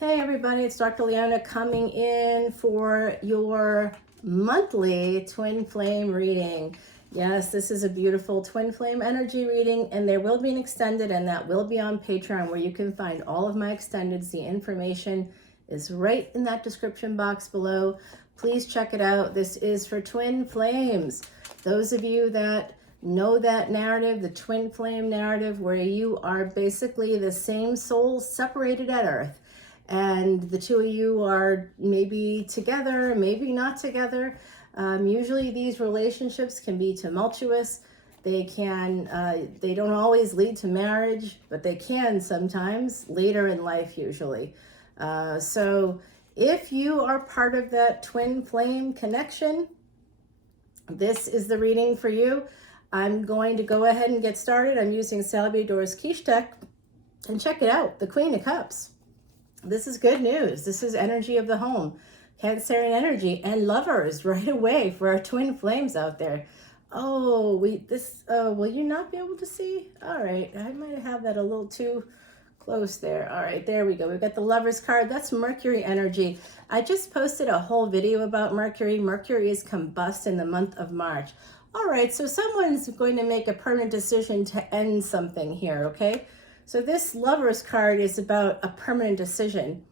Hey everybody, it's Dr. Leona coming in for your monthly twin flame reading. Yes, this is a beautiful twin flame energy reading, and there will be an extended, and that will be on Patreon, where you can find all of my extendeds. The information is right in that description box below. Please check it out. This is for twin flames. Those of you that know that narrative, the twin flame narrative, where you are basically the same souls separated at Earth. And the two of you are maybe together, maybe not together. Usually these relationships can be tumultuous. They don't always lead to marriage, but they can sometimes later in life usually. So if you are part of that twin flame connection, this is the reading for you. I'm going to go ahead and get started. I'm using Salvador's Quiche deck, and check it out, the Queen of Cups. This is good news. This is energy of the home, Cancerian energy, and lovers right away for our twin flames out there. Oh, will you not be able to see? All right, I might have that a little too close there. All right, there we go. We've got the lovers card. That's Mercury energy. I just posted a whole video about Mercury. Mercury is combust in the month of March. All right, so someone's going to make a permanent decision to end something here, okay? So this lovers card is about a permanent decision.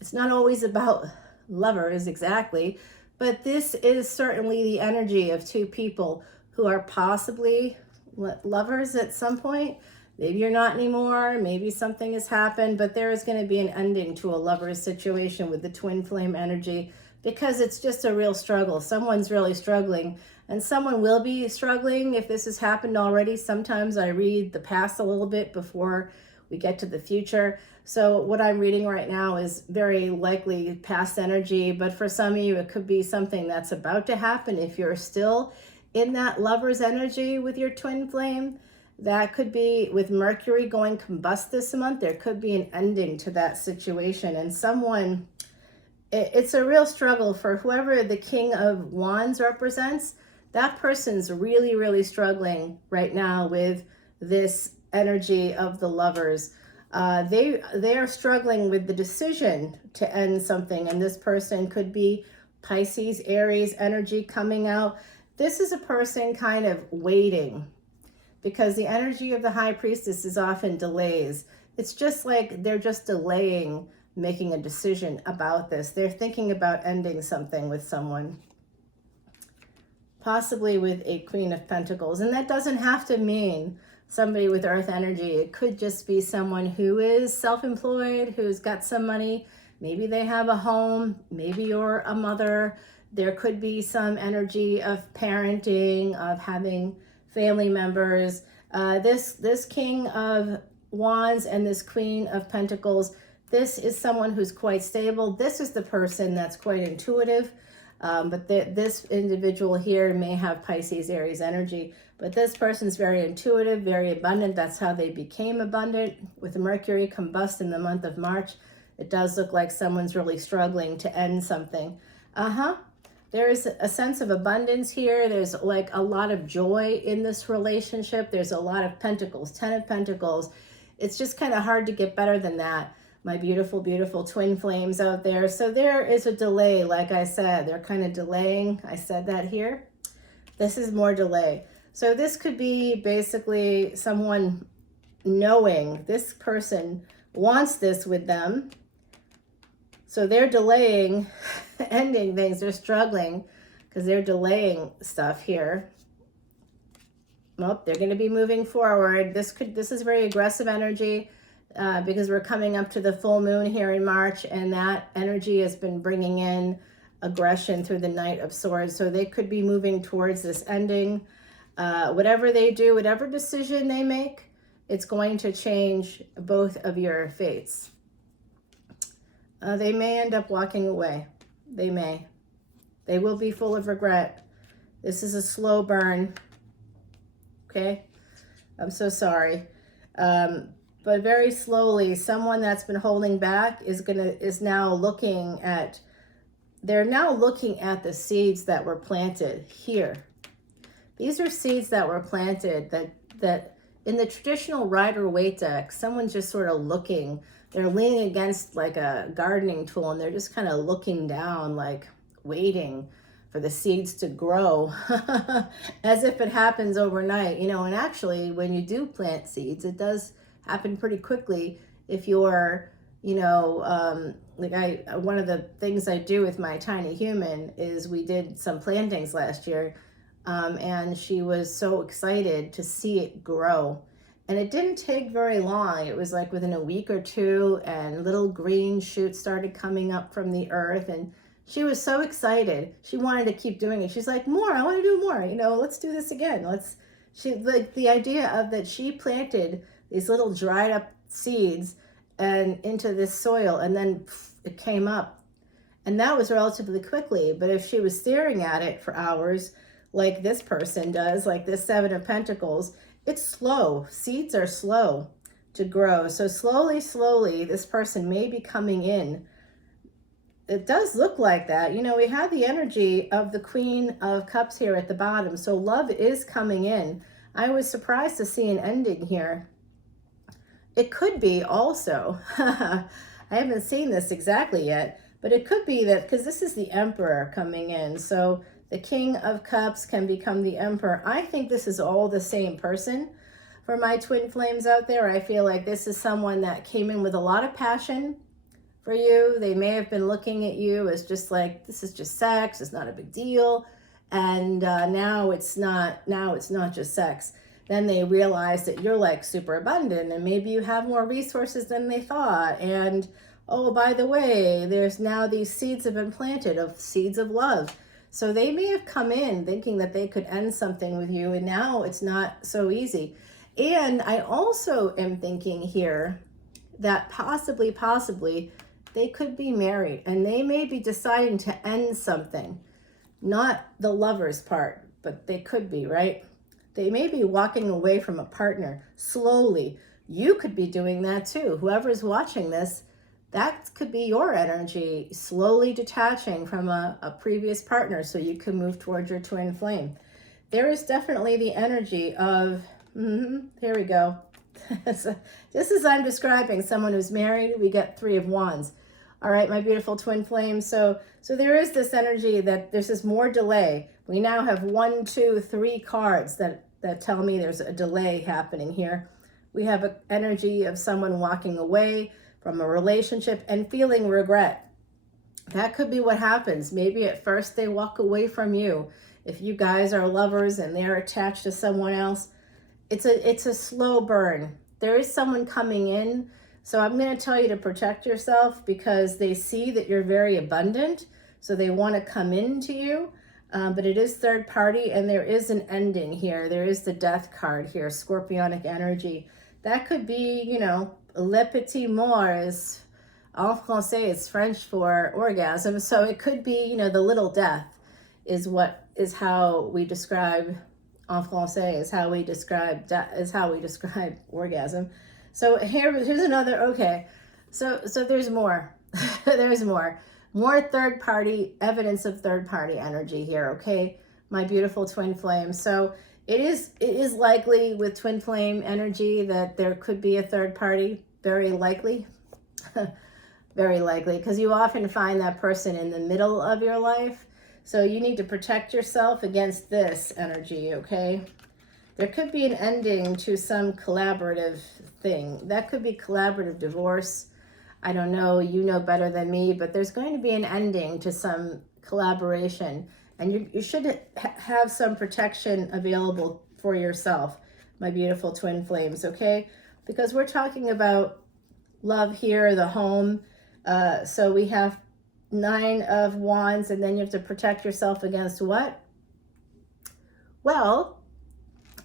It's not always about lovers exactly, but this is certainly the energy of two people who are possibly lovers at some point. Maybe you're not anymore, maybe something has happened, but there is going to be an ending to a lover's situation with the twin flame energy, because it's just a real struggle. Someone's really struggling, and someone will be struggling if this has happened already. Sometimes I read the past a little bit before we get to the future. So what I'm reading right now is very likely past energy, but for some of you, it could be something that's about to happen. If you're still in that lover's energy with your twin flame, that could be with Mercury going combust this month. There could be an ending to that situation, and someone, it's a real struggle for whoever the King of Wands represents. That person's really, really struggling right now with this energy of the lovers. They are struggling with the decision to end something, and this person could be Pisces, Aries energy coming out. This is a person kind of waiting, because the energy of the High Priestess is often delays. It's just like they're just delaying making a decision about this. They're thinking about ending something with someone, possibly with a Queen of Pentacles. And that doesn't have to mean somebody with earth energy. It could just be someone who is self-employed, who's got some money. Maybe they have a home. Maybe you're a mother. There could be some energy of parenting, of having family members. This King of Wands and this Queen of Pentacles, this is someone who's quite stable. This is the person that's quite intuitive. But this individual here may have Pisces, Aries energy. But this person's very intuitive, very abundant. That's how they became abundant. With Mercury combust in the month of March, it does look like someone's really struggling to end something. There's a sense of abundance here. There's like a lot of joy in this relationship. There's a lot of pentacles, 10 of pentacles. It's just kind of hard to get better than that. My beautiful, beautiful twin flames out there. So there is a delay, like I said. They're kind of delaying. I said that here. This is more delay. So this could be basically someone knowing this person wants this with them. So they're delaying ending things. They're struggling because they're delaying stuff here. Well, they're going to be moving forward. This is very aggressive energy. Because we're coming up to the full moon here in March, and that energy has been bringing in aggression through the Knight of Swords. So they could be moving towards this ending. Whatever they do, whatever decision they make, it's going to change both of your fates. They may end up walking away. They may. They will be full of regret. This is a slow burn. Okay? I'm so sorry. But very slowly, someone that's been holding back is now looking at, they're now looking at the seeds that were planted here. These are seeds that were planted that in the traditional Rider-Waite deck, someone's just sort of looking they're leaning against like a gardening tool, and they're just kind of looking down, like waiting for the seeds to grow as if it happens overnight, and actually when you do plant seeds, it does happen pretty quickly if you're, one of the things I do with my tiny human is we did some plantings last year, and she was so excited to see it grow. And it didn't take very long. It was like within a week or two, and little green shoots started coming up from the earth, and she was so excited. She wanted to keep doing it. She's like, more, I want to do more. Let's do this again. She like the idea of that she planted these little dried up seeds and into this soil, and then it came up. And that was relatively quickly. But if she was staring at it for hours, like this person does, like this Seven of Pentacles, it's slow. Seeds are slow to grow. So slowly, this person may be coming in. It does look like that. We have the energy of the Queen of Cups here at the bottom. So love is coming in. I was surprised to see an ending here. It could be also, I haven't seen this exactly yet, but it could be that, because this is the Emperor coming in. So the King of Cups can become the Emperor. I think this is all the same person. For my twin flames out there, I feel like this is someone that came in with a lot of passion for you. They may have been looking at you as just like, this is just sex, it's not a big deal. And now it's not just sex. Then they realize that you're like super abundant, and maybe you have more resources than they thought. And oh, by the way, there's now these seeds have been planted of seeds of love. So they may have come in thinking that they could end something with you, and now it's not so easy. And I also am thinking here that possibly, they could be married, and they may be deciding to end something. Not the lover's part, but they could be, right? They may be walking away from a partner slowly. You could be doing that too. Whoever's watching this, that could be your energy, slowly detaching from a previous partner so you can move towards your twin flame. There is definitely the energy of, here we go. So, just as I'm describing someone who's married, we get Three of Wands. All right, my beautiful twin flames. So there is this energy that there's this more delay. We now have 1, 2, 3 cards that tell me there's a delay happening here. We have an energy of someone walking away from a relationship and feeling regret. That could be what happens. Maybe at first they walk away from you. If you guys are lovers and they're attached to someone else, it's a slow burn. There is someone coming in. So I'm going to tell you to protect yourself, because they see that you're very abundant. So they want to come into you. But it is third party, and there is an ending here. There is the Death card here, Scorpionic energy. That could be, le petit mort is, en français, it's French for orgasm. So it could be, the little death is how we describe, en français, is how we describe orgasm. So here's another, okay. So there's more. There's more. More third party, evidence of third party energy here, okay? My beautiful twin flame. So it is likely with twin flame energy that there could be a third party, very likely. Very likely, because you often find that person in the middle of your life. So you need to protect yourself against this energy, okay? There could be an ending to some collaborative thing. That could be collaborative divorce. I don't know, you know better than me, but there's going to be an ending to some collaboration. And you should have some protection available for yourself, my beautiful twin flames, okay? Because we're talking about love here, the home. So we have 9 of Wands, and then you have to protect yourself against what? Well,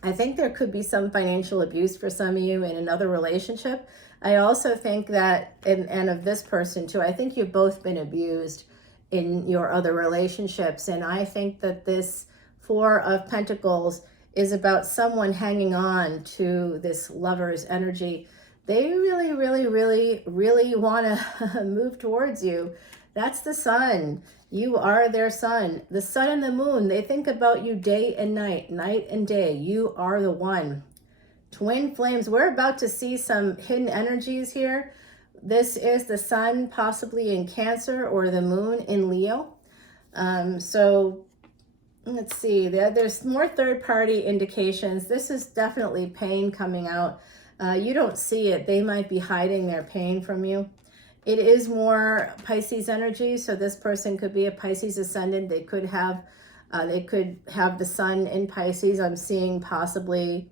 I think there could be some financial abuse for some of you in another relationship. I also think that, and of this person too, I think you've both been abused in your other relationships. And I think that this 4 of Pentacles is about someone hanging on to this lover's energy. They really, really, really, really want to move towards you. That's the sun. You are their sun. The sun and the moon, they think about you day and night, night and day. You are the one. Twin flames, we're about to see some hidden energies here. this is the sun possibly in Cancer or the moon in Leo. So let's see, there's more third-party indications. This is definitely pain coming out. You don't see it. They might be hiding their pain from you. It is more Pisces energy, so this person could be a Pisces ascendant. They could have the sun in Pisces. I'm seeing possibly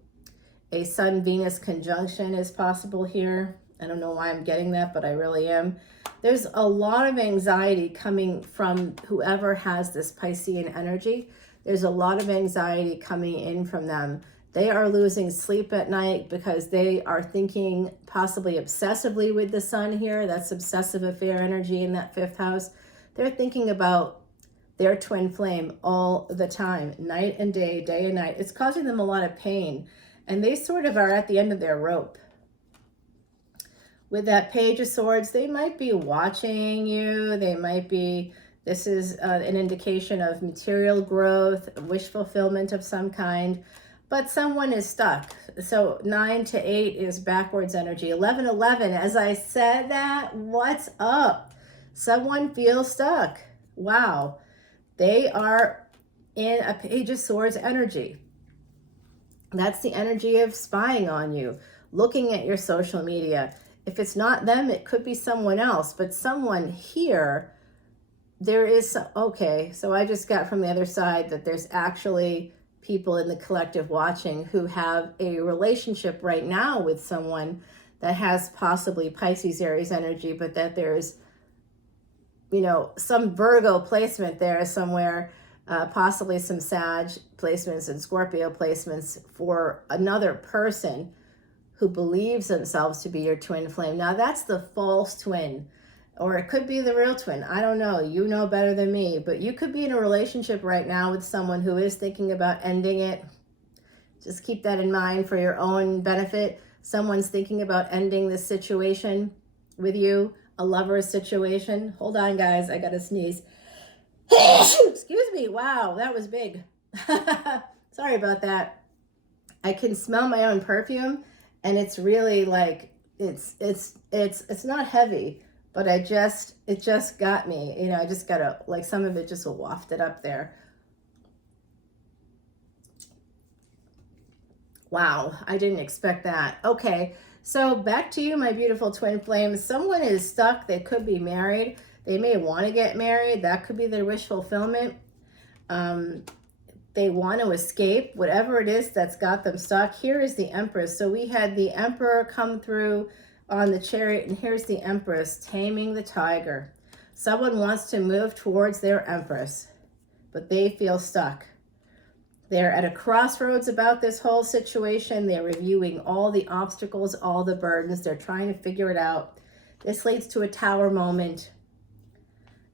a Sun-Venus conjunction is possible here. I don't know why I'm getting that, but I really am. There's a lot of anxiety coming from whoever has this Piscean energy. There's a lot of anxiety coming in from them. They are losing sleep at night because they are thinking possibly obsessively with the sun here. That's obsessive affair energy in that 5th house. They're thinking about their twin flame all the time, night and day and night. It's causing them a lot of pain. And they sort of are at the end of their rope. With that Page of Swords, they might be watching you. They might be, this is an indication of material growth, wish fulfillment of some kind. But someone is stuck. So 9 to 8 is backwards energy. 11, as I said that, what's up? Someone feels stuck. Wow. They are in a Page of Swords energy. That's the energy of spying on you, looking at your social media. If it's not them, it could be someone else, but someone here, there is, okay, so I just got from the other side that there's actually people in the collective watching who have a relationship right now with someone that has possibly Pisces, Aries energy, but that there's, you know, some Virgo placement there somewhere, possibly some Sag placements and Scorpio placements for another person who believes themselves to be your twin flame. Now that's the false twin, or it could be the real twin. I don't know. You know better than me, but you could be in a relationship right now with someone who is thinking about ending it. Just keep that in mind for your own benefit. Someone's thinking about ending this situation with you, a lover's situation. Hold on, guys. I got to sneeze. Excuse me. Wow, that was big. Sorry about that. I can smell my own perfume, and it's really like it's not heavy, but it just got me. You know, I just gotta, like, some of it just wafted up there. Wow, I didn't expect that. Okay, so back to you, my beautiful twin flames. Someone is stuck. They could be married. They may want to get married. That could be their wish fulfillment. They want to escape, whatever it is that's got them stuck. Here is the Empress. So we had the Emperor come through on the Chariot, and here's the Empress taming the tiger. Someone wants to move towards their Empress, but they feel stuck. They're at a crossroads about this whole situation. They're reviewing all the obstacles, all the burdens. They're trying to figure it out. This leads to a Tower moment,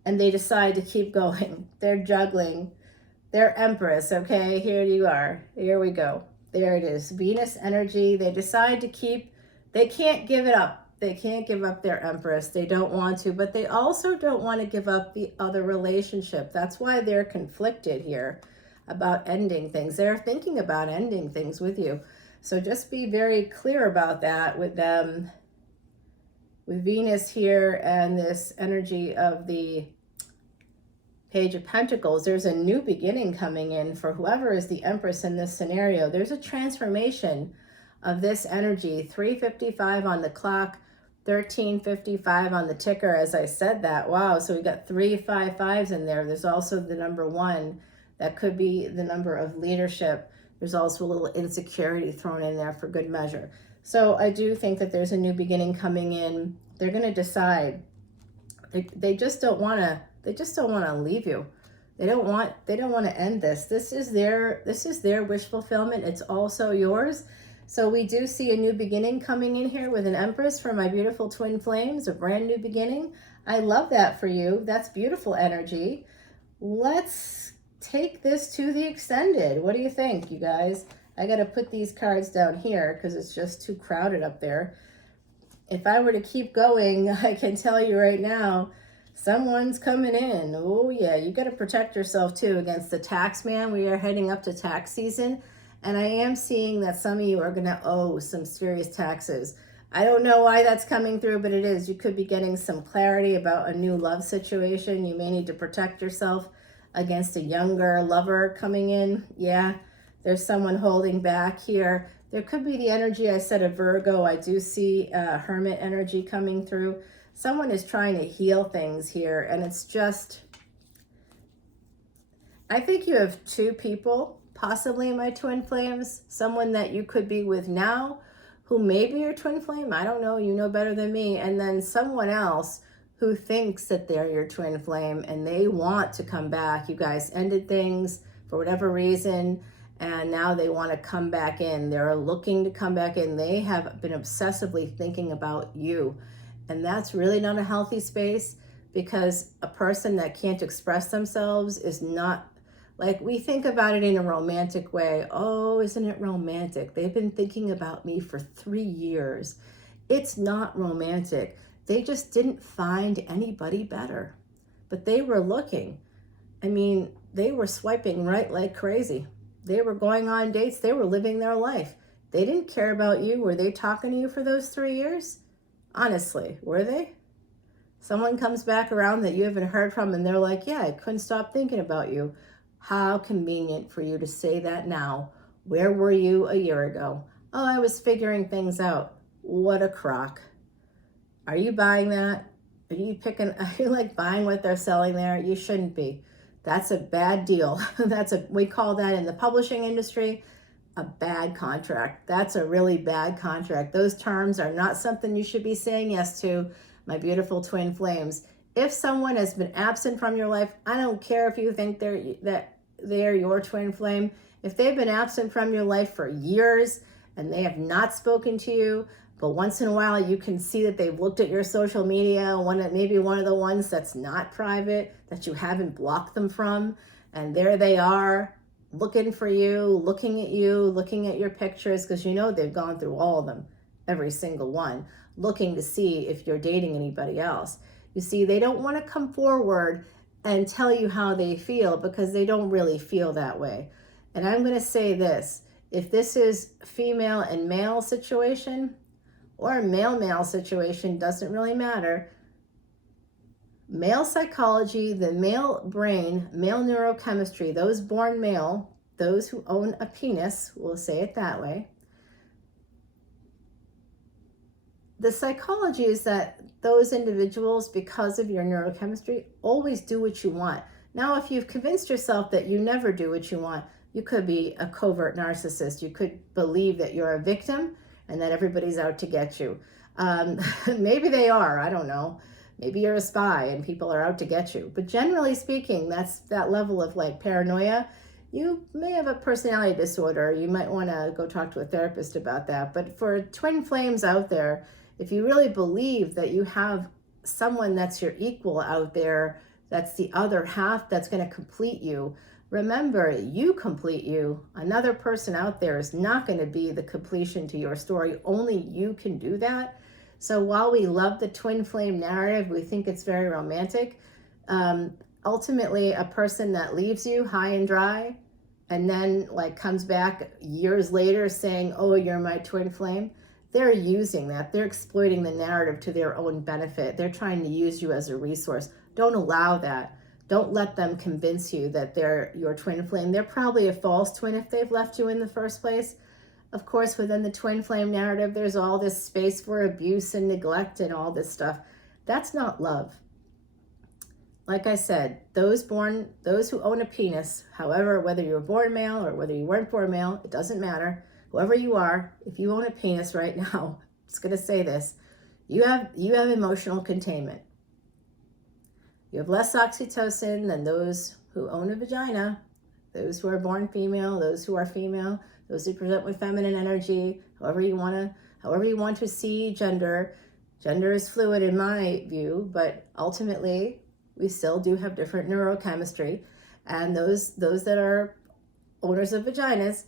and they decide to keep going. They're juggling. Their Empress, okay, here you are. Here we go. There it is. Venus energy. They decide to keep, they can't give it up. They can't give up their Empress. They don't want to, but they also don't want to give up the other relationship. That's why they're conflicted here about ending things. They're thinking about ending things with you. So just be very clear about that with them. With Venus here and this energy of the Page of Pentacles, there's a new beginning coming in for whoever is the Empress in this scenario. There's a transformation of this energy. 3:55 on the clock, 13:55 on the ticker as I said that. Wow, so we got 3 5 5s in there. There's also the number 1. That could be the number of leadership. There's also a little insecurity thrown in there for good measure. So I do think that there's a new beginning coming in. They're going to decide. They just don't want to. They just don't want to leave you. They don't want to end this. This is their wish fulfillment. It's also yours. So we do see a new beginning coming in here with an Empress for my beautiful twin flames, a brand new beginning. I love that for you. That's beautiful energy. Let's take this to the extended. What do you think, you guys? I got to put these cards down here because it's just too crowded up there. If I were to keep going, I can tell you right now, someone's coming in. Oh yeah, you got to protect yourself too against the tax man. We are heading up to tax season, and I am seeing that some of you are going to owe some serious taxes. I don't know why that's coming through, but it is. You could be getting some clarity about a new love situation. You may need to protect yourself against a younger lover coming in. Yeah, there's someone holding back here. There could be the energy I said of Virgo. I do see hermit energy coming through. Someone is trying to heal things here, and it's just, I think you have two people, possibly my twin flames, someone that you could be with now, who may be your twin flame. I don't know, you know better than me. And then someone else who thinks that they're your twin flame and they want to come back. You guys ended things for whatever reason, and now they want to come back in. They're looking to come back in. They have been obsessively thinking about you. And that's really not a healthy space, because a person that can't express themselves is not, like, we think about it in a romantic way. Oh, isn't it romantic? They've been thinking about me for 3 years. It's not romantic. They just didn't find anybody better. But they were looking. I mean, they were swiping right like crazy. They were going on dates. They were living their life. They didn't care about you. Were they talking to you for those 3 years? Honestly, were they? Someone comes back around that you haven't heard from and they're like, yeah, I couldn't stop thinking about you. How convenient for you to say that now. Where were you a year ago? Oh, I was figuring things out. What a crock. Are you buying that? Are you like buying what they're selling there? You shouldn't be. That's a bad deal. We call that in the publishing industry a bad contract. That's a really bad contract. Those terms are not something you should be saying yes to, my beautiful twin flames. If someone has been absent from your life, I don't care if you think they're your twin flame. If they've been absent from your life for years and they have not spoken to you, but once in a while you can see that they've looked at your social media, maybe one of the ones that's not private, that you haven't blocked them from, and there they are looking for you, looking at your pictures, because you know they've gone through all of them, every single one, looking to see if you're dating anybody else. You see, they don't want to come forward and tell you how they feel, because they don't really feel that way. And I'm going to say this, if this is female and male situation, or male situation, doesn't really matter. Male psychology, the male brain, male neurochemistry, those born male, those who own a penis, we'll say it that way. The psychology is that those individuals, because of your neurochemistry, always do what you want. Now, if you've convinced yourself that you never do what you want, you could be a covert narcissist. You could believe that you're a victim and that everybody's out to get you. Maybe they are, I don't know. Maybe you're a spy and people are out to get you. But generally speaking, that's that level of like paranoia. You may have a personality disorder. You might want to go talk to a therapist about that. But for twin flames out there, if you really believe that you have someone that's your equal out there, that's the other half that's going to complete you, remember, you complete you. Another person out there is not going to be the completion to your story. Only you can do that. So while we love the twin flame narrative, we think it's very romantic. Ultimately, a person that leaves you high and dry and then like comes back years later saying, oh, you're my twin flame, they're using that. They're exploiting the narrative to their own benefit. They're trying to use you as a resource. Don't allow that. Don't let them convince you that they're your twin flame. They're probably a false twin if they've left you in the first place. Of course, within the twin flame narrative, there's all this space for abuse and neglect and all this stuff. That's not love. Like I said, those who own a penis, however, whether you were born male or whether you weren't born male, it doesn't matter. Whoever you are, if you own a penis right now, I'm just going to say this, you have emotional containment. You have less oxytocin than those who own a vagina, those who are born female, those who are female, those who present with feminine energy, however you want to see gender. Gender is fluid in my view, but ultimately we still do have different neurochemistry. And those that are owners of vaginas,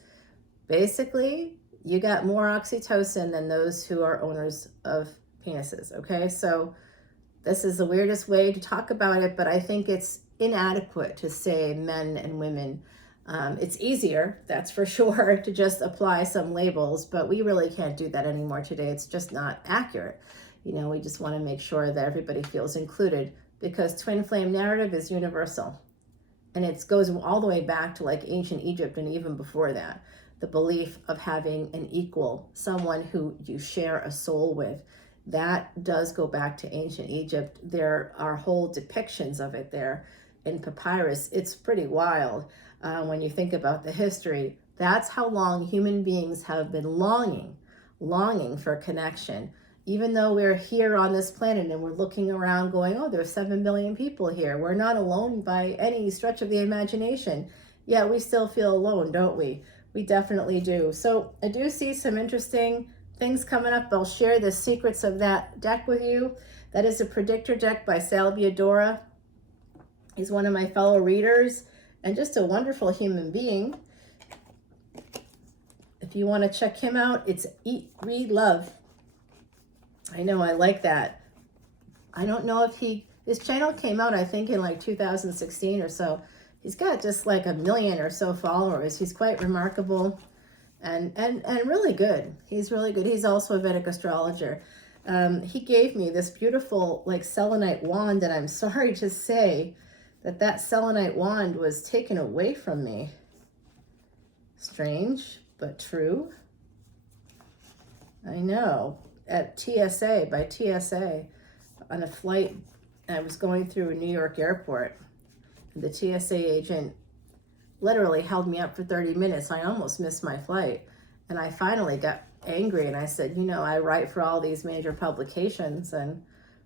basically you got more oxytocin than those who are owners of penises, okay? So this is the weirdest way to talk about it, but I think it's inadequate to say men and women. It's easier, that's for sure, to just apply some labels, but we really can't do that anymore today. It's just not accurate. You know, we just want to make sure that everybody feels included, because twin flame narrative is universal. And it goes all the way back to like ancient Egypt and even before that. The belief of having an equal, someone who you share a soul with, that does go back to ancient Egypt. There are whole depictions of it there in papyrus. It's pretty wild when you think about the history. That's how long human beings have been longing for connection. Even though we're here on this planet and we're looking around going, oh, there's 7 billion people here. We're not alone by any stretch of the imagination. Yeah, we still feel alone, don't we? We definitely do. So I do see some interesting things coming up. I'll share the secrets of that deck with you. That is a predictor deck by Salvia Dora. He's one of my fellow readers and just a wonderful human being. If you want to check him out, it's Eat, Read, Love. I know, I like that. I don't know if his channel came out, I think, in like 2016 or so. He's got just like 1 million or so followers. He's quite remarkable and really good. He's really good. He's also a Vedic astrologer. He gave me this beautiful like selenite wand, and I'm sorry to say that selenite wand was taken away from me. Strange, but true. I know. At TSA, by TSA, on a flight, I was going through a New York airport. The TSA agent literally held me up for 30 minutes. I almost missed my flight. And I finally got angry and I said, you know, I write for all these major publications and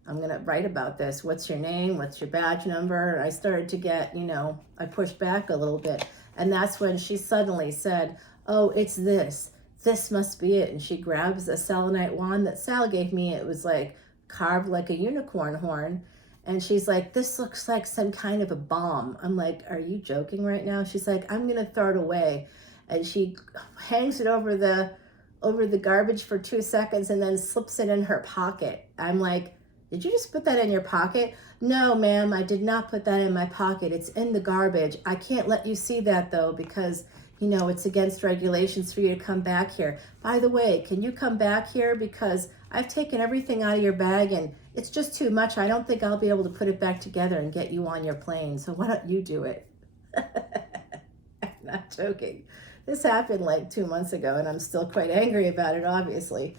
I'm going to write about this. What's your name? What's your badge number? I started to get, you know, I pushed back a little bit. And that's when she suddenly said, oh, it's this. This must be it. And she grabs a selenite wand that Sal gave me. It was like carved like a unicorn horn. And she's like, this looks like some kind of a bomb. I'm like, are you joking right now? She's like, I'm going to throw it away. And she hangs it over the garbage for 2 seconds and then slips it in her pocket. I'm like, did you just put that in your pocket? No, ma'am, I did not put that in my pocket. It's in the garbage. I can't let you see that though, because you know, it's against regulations for you to come back here. By the way, can you come back here? Because I've taken everything out of your bag and it's just too much. I don't think I'll be able to put it back together and get you on your plane. So why don't you do it? I'm not joking. This happened like 2 months ago and I'm still quite angry about it, obviously.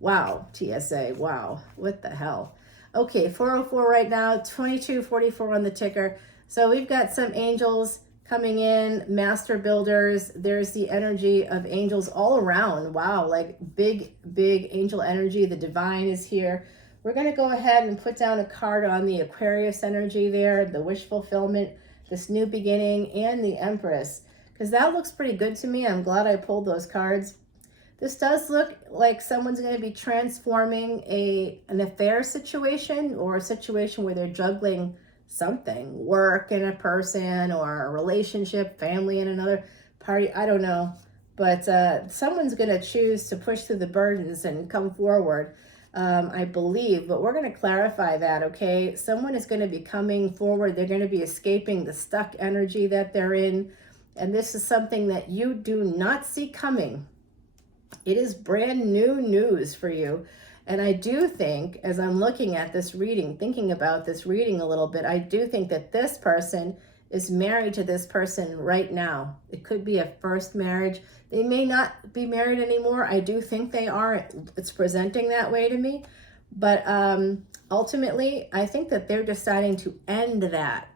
Wow, TSA, wow, what the hell? Okay, 404 right now, 2244 on the ticker. So we've got some angels coming in, master builders. There's the energy of angels all around. Wow, like big angel energy. The divine is here. We're going to go ahead and put down a card on the Aquarius energy there, the wish fulfillment, this new beginning, and the Empress, because that looks pretty good to me. I'm glad I pulled those cards. This does look like someone's going to be transforming an affair situation, or a situation where they're juggling something, work and a person, or a relationship, family and another party. I don't know, but someone's going to choose to push through the burdens and come forward, I believe, but we're going to clarify that. Okay, someone is going to be coming forward. They're going to be escaping the stuck energy that they're in, and this is something that you do not see coming. It is brand new news for you. And I do think, as I'm looking at this reading, thinking about this reading a little bit, I do think that this person is married to this person right now. It could be a first marriage. They may not be married anymore. I do think they are. It's presenting that way to me. But ultimately, I think that they're deciding to end that.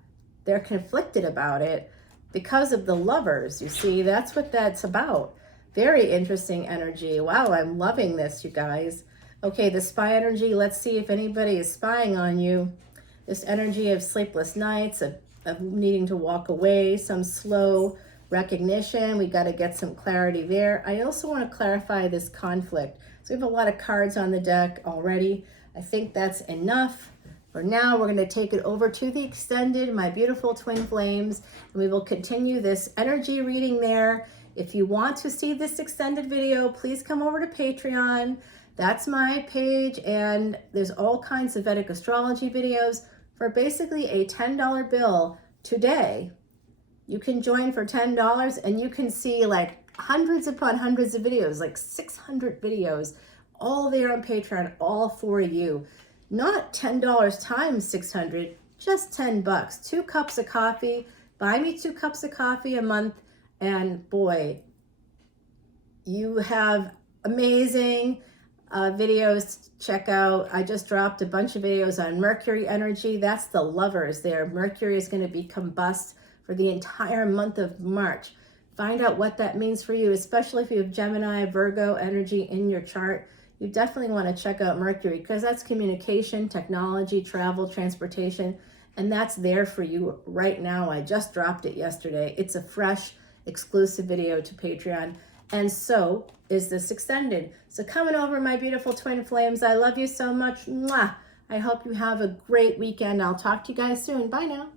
They're conflicted about it because of the lovers. You see, that's what that's about. Very interesting energy. Wow, I'm loving this, you guys. Okay, the spy energy, let's see if anybody is spying on you. This energy of sleepless nights, of needing to walk away, some slow recognition. We got to get some clarity there. I also want to clarify this conflict. So we have a lot of cards on the deck already. I think that's enough. For now, we're going to take it over to the extended, my beautiful twin flames, and we will continue this energy reading there. If you want to see this extended video, please come over to Patreon. That's my page, and there's all kinds of Vedic astrology videos for basically a $10 bill today. You can join for $10 and you can see like hundreds upon hundreds of videos, like 600 videos, all there on Patreon, all for you. Not $10 times 600, just 10 bucks. 2 cups of coffee. Buy me 2 cups of coffee a month, and boy, you have amazing videos to check out. I just dropped a bunch of videos on Mercury energy. That's the lovers there. Mercury is going to be combust for the entire month of March. Find out what that means for you, especially if you have Gemini, Virgo energy in your chart. You definitely want to check out Mercury because that's communication, technology, travel, transportation, and that's there for you right now. I just dropped it yesterday. It's a fresh, exclusive video to Patreon, and so is this extended. So coming over, my beautiful twin flames, I love you so much. Mwah! I hope you have a great weekend. I'll talk to you guys soon. Bye now.